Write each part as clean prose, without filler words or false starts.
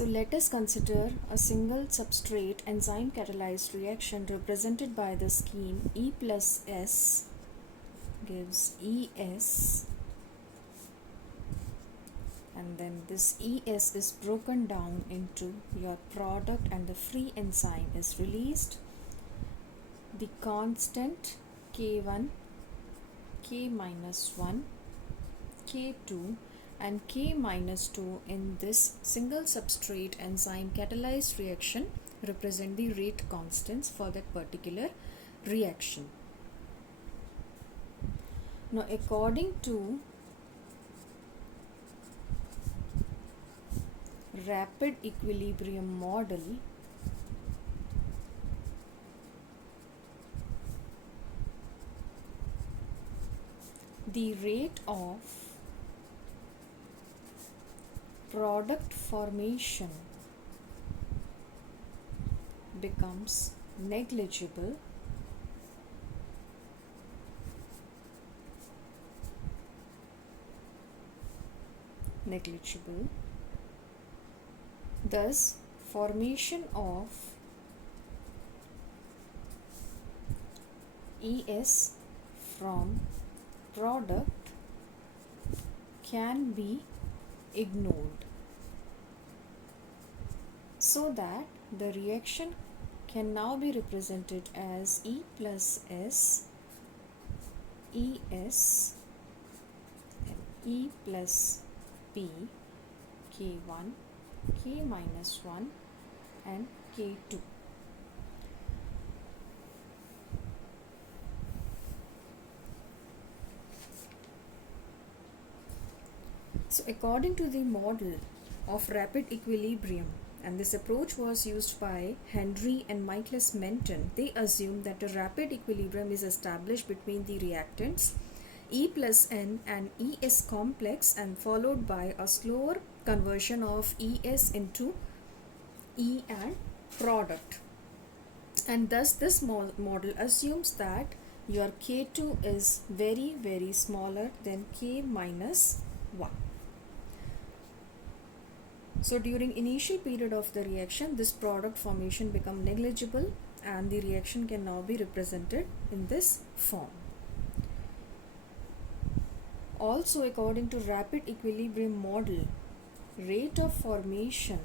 So let us consider a single substrate enzyme catalyzed reaction represented by the scheme E plus S gives ES, and then this ES is broken down into your product and the free enzyme is released. The constant K1, K minus 1, K2 and K minus 2 in this single substrate enzyme catalyzed reaction represent the rate constants for that particular reaction. Now according to rapid equilibrium model, the rate of product formation becomes negligible thus formation of ES from product can be ignored, so that the reaction can now be represented as E plus S, ES, and E plus P, K1, K minus 1 and K2. So according to the model of rapid equilibrium, and this approach was used by Henry and Michaelis Menten, they assumed that a rapid equilibrium is established between the reactants E plus N and ES complex and followed by a slower conversion of ES into E and product. And thus this model assumes that your K2 is very smaller than K minus 1. So during initial period of the reaction, this product formation become negligible and the reaction can now be represented in this form. Also, according to rapid equilibrium model, rate of formation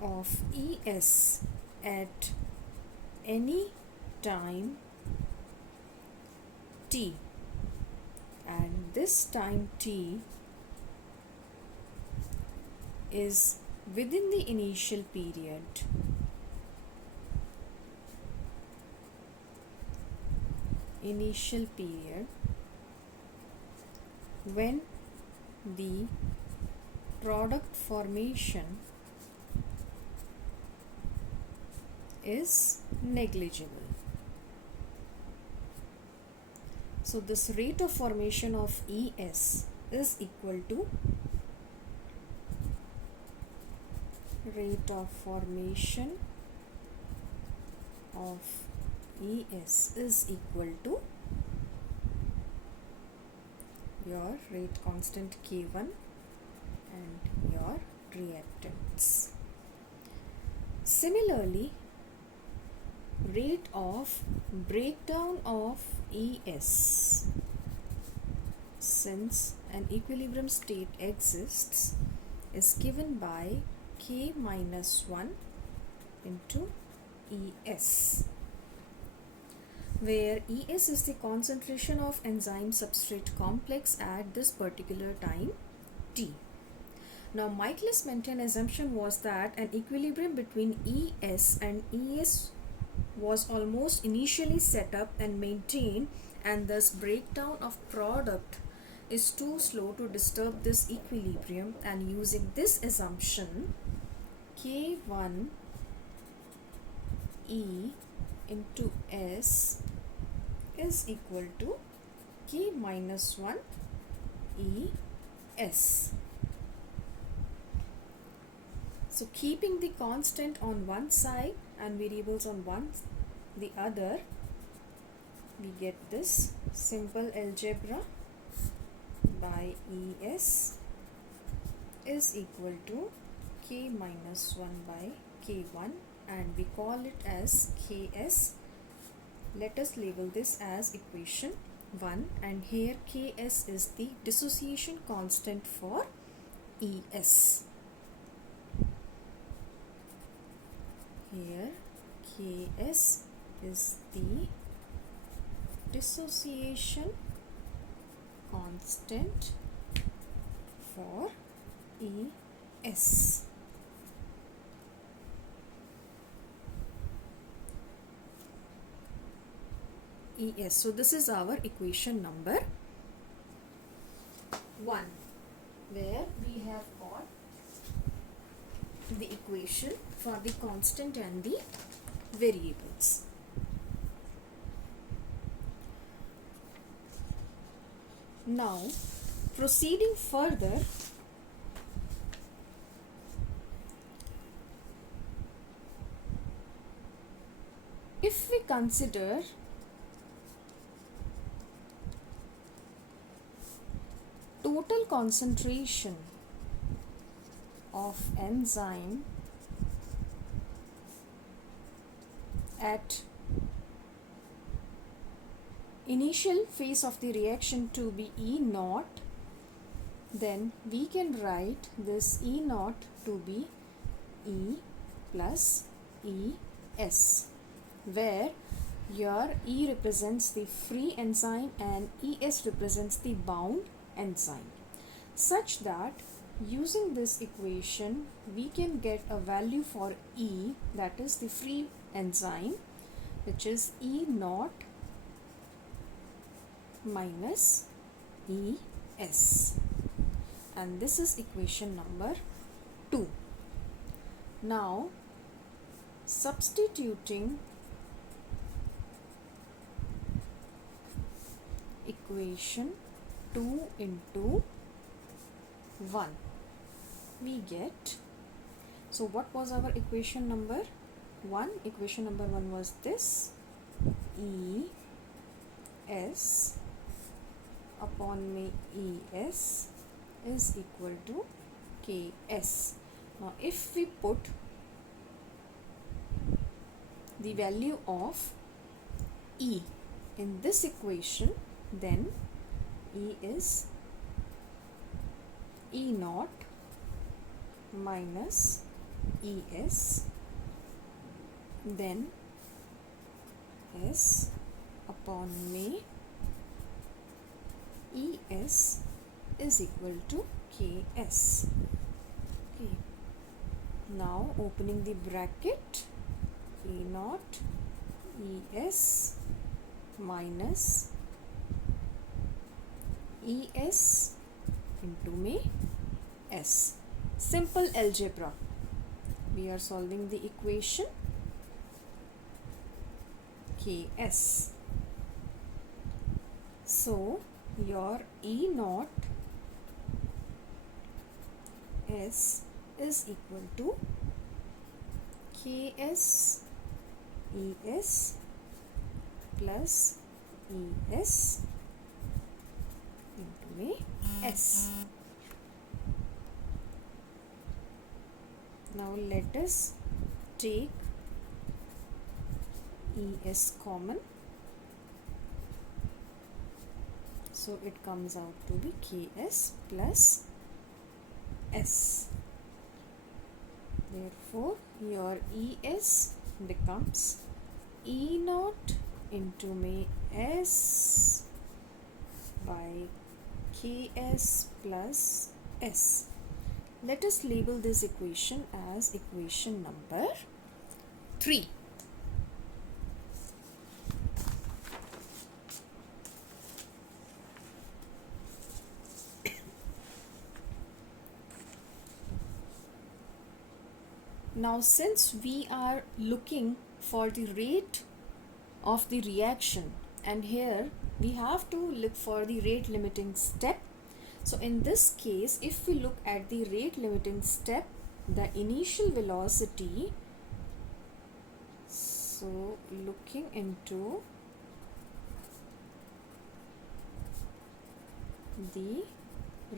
of ES at any time t, and this time t is within the initial period when the product formation is negligible. So this rate of formation of ES is equal to rate of formation of ES is equal to your rate constant K1 and your reactants. Similarly, rate of breakdown of ES, since an equilibrium state exists, is given by K minus 1 into ES, where ES is the concentration of enzyme substrate complex at this particular time t. Now Michaelis Menten assumption was that an equilibrium between ES and ES was almost initially set up and maintained, and thus breakdown of product is too slow to disturb this equilibrium, and using this assumption K1 E into S is equal to K minus 1 E S. So keeping the constant on one side and variables on the other, we get this simple algebra by ES is equal to K minus 1 by K1, and we call it as Ks. Let us label this as equation 1, and here Ks is the dissociation constant for ES. Here Ks is the dissociation constant for ES. So this is our equation number 1, where we have got the equation for the constant and the variables. Now, proceeding further, if we consider total concentration of enzyme at initial phase of the reaction to be E naught, then we can write this E naught to be E plus ES, where your E represents the free enzyme and ES represents the bound enzyme, such that using this equation we can get a value for E, that is the free enzyme, which is E naught minus ES, and this is equation number 2. Now, substituting equation 2 into 1, we get, so what was our equation number 1? Equation number 1 was this: ES upon me ES is equal to KS. Now if we put the value of E in this equation, then E is E naught minus ES, then S upon me ES is equal to KS. Okay. Now opening the bracket, E naught ES minus ES into me S. Simple algebra. We are solving the equation KS. So your E naught S is equal to KS ES plus ES into me S. Now let us take ES common, so it comes out to be KS plus S. Therefore your ES becomes E naught into me S by KS plus S. Let us label this equation as equation number 3. Now since we are looking for the rate of the reaction, and here we have to look for the rate limiting step. So in this case, if we look at the rate limiting step, the initial velocity, so looking into the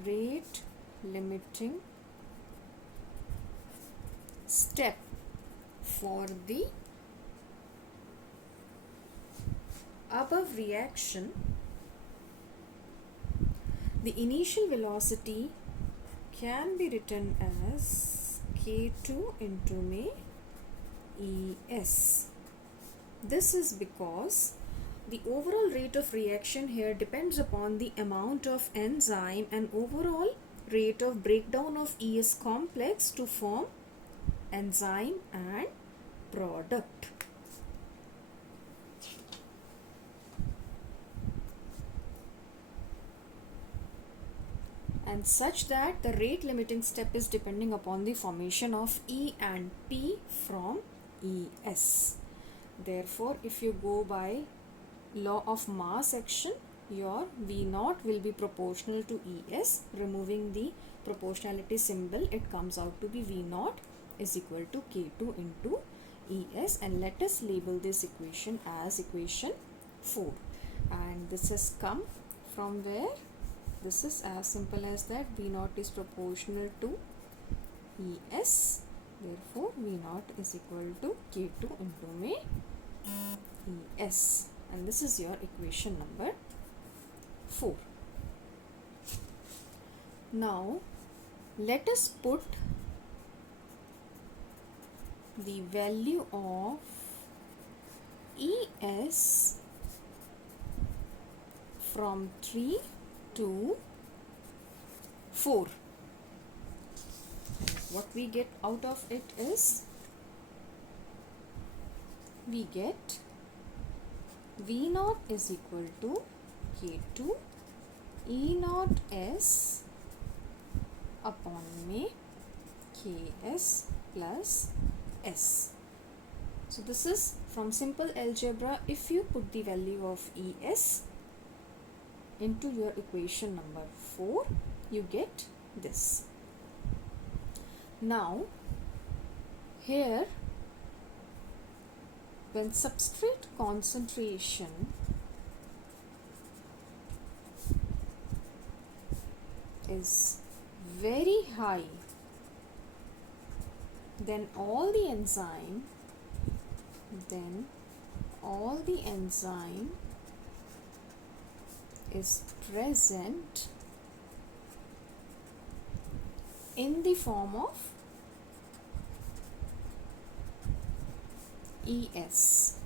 rate limiting step for the above reaction, the initial velocity can be written as K2 into may ES. This is because the overall rate of reaction here depends upon the amount of enzyme and overall rate of breakdown of ES complex to form enzyme and product. And such that the rate limiting step is depending upon the formation of E and P from ES. Therefore, if you go by law of mass action, your V0 will be proportional to ES. Removing the proportionality symbol, it comes out to be V0 is equal to K2 into ES, and let us label this equation as equation 4. And this has come from where? This is as simple as that. V0 is proportional to ES. Therefore, V0 is equal to K2 into may ES. And this is your equation number 4. Now, let us put the value of ES from 3 to 4. What we get out of it is, we get V0 is equal to K2 E0 S upon may Ks plus S. So this is from simple algebra. If you put the value of ES into your equation number 4, you get this. Now here, when substrate concentration is very high, then all the enzyme is present in the form of ES.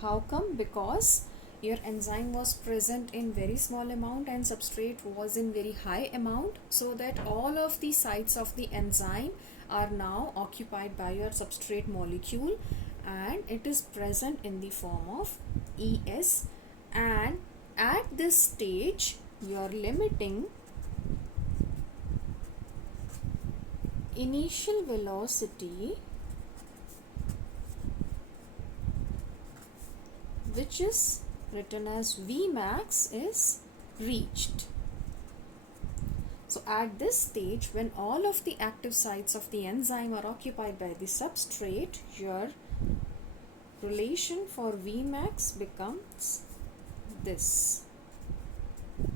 How come? Because your enzyme was present in very small amount and substrate was in very high amount, so that all of the sites of the enzyme are now occupied by your substrate molecule, and it is present in the form of ES. And at this stage, your limiting initial velocity, which is written as Vmax, is reached. So at this stage, when all of the active sites of the enzyme are occupied by the substrate, your relation for Vmax becomes this,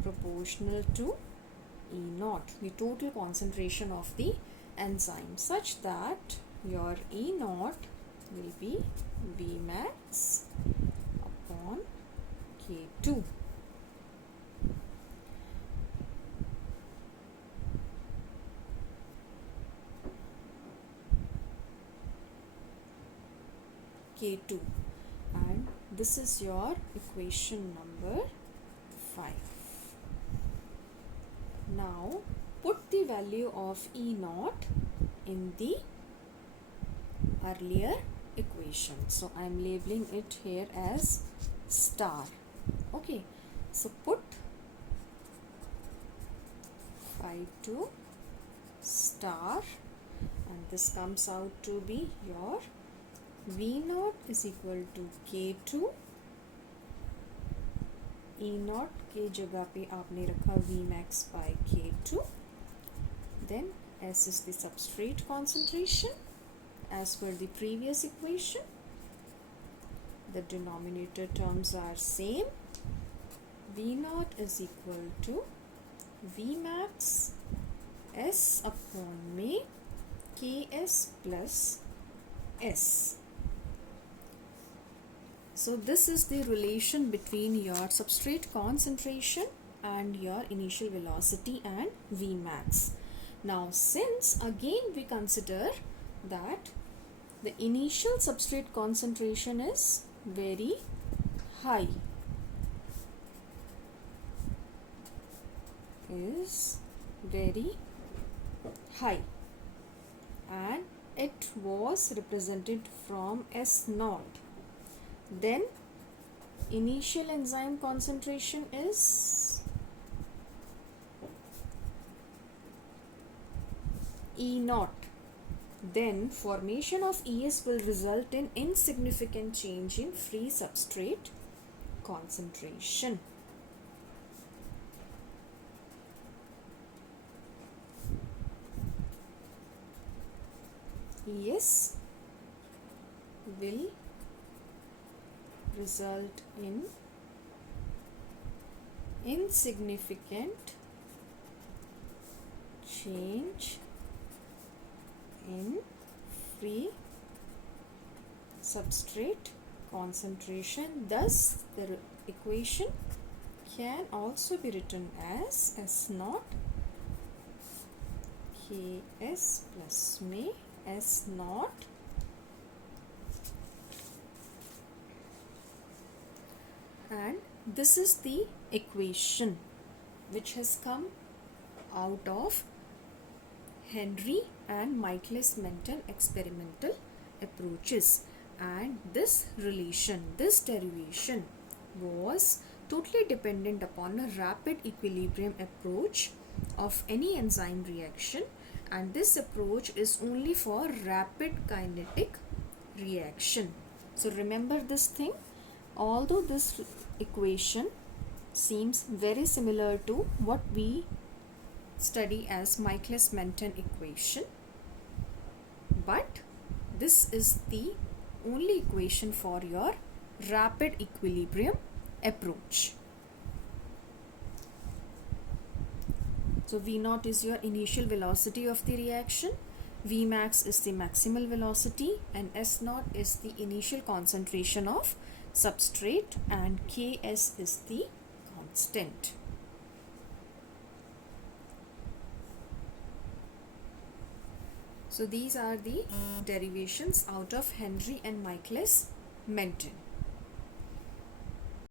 proportional to E0, the total concentration of the enzyme, such that your E0 will be Vmax upon K2. K2, and this is your equation number 5. Now put the value of E0 in the earlier equation. So I am labeling it here as star. Okay, so put 5 to star, and this comes out to be your V0 is equal to K2 E0 के जगह पे आपने रखा Vmax by K2. Then S is the substrate concentration as per the previous equation. The denominator terms are same. V0 is equal to Vmax S upon me Ks plus S. So this is the relation between your substrate concentration and your initial velocity and Vmax. Now since again we consider that the initial substrate concentration is very high, and it was represented from S naught, then initial enzyme concentration is E naught. Then formation of ES will result in insignificant change in free substrate concentration. ES will result in insignificant change in free substrate concentration. Thus the equation can also be written as S naught Ks plus me S naught and this is the equation which has come out of Henry and Michaelis Menten experimental approaches, and this relation, this derivation was totally dependent upon a rapid equilibrium approach of any enzyme reaction, and this approach is only for rapid kinetic reaction. So remember this thing, although this equation seems very similar to what we study as Michaelis Menten equation, but this is the only equation for your rapid equilibrium approach. So V naught is your initial velocity of the reaction, Vmax is the maximal velocity, and S naught is the initial concentration of substrate, and Ks is the constant. So these are the derivations out of Henry and Michaelis Menten.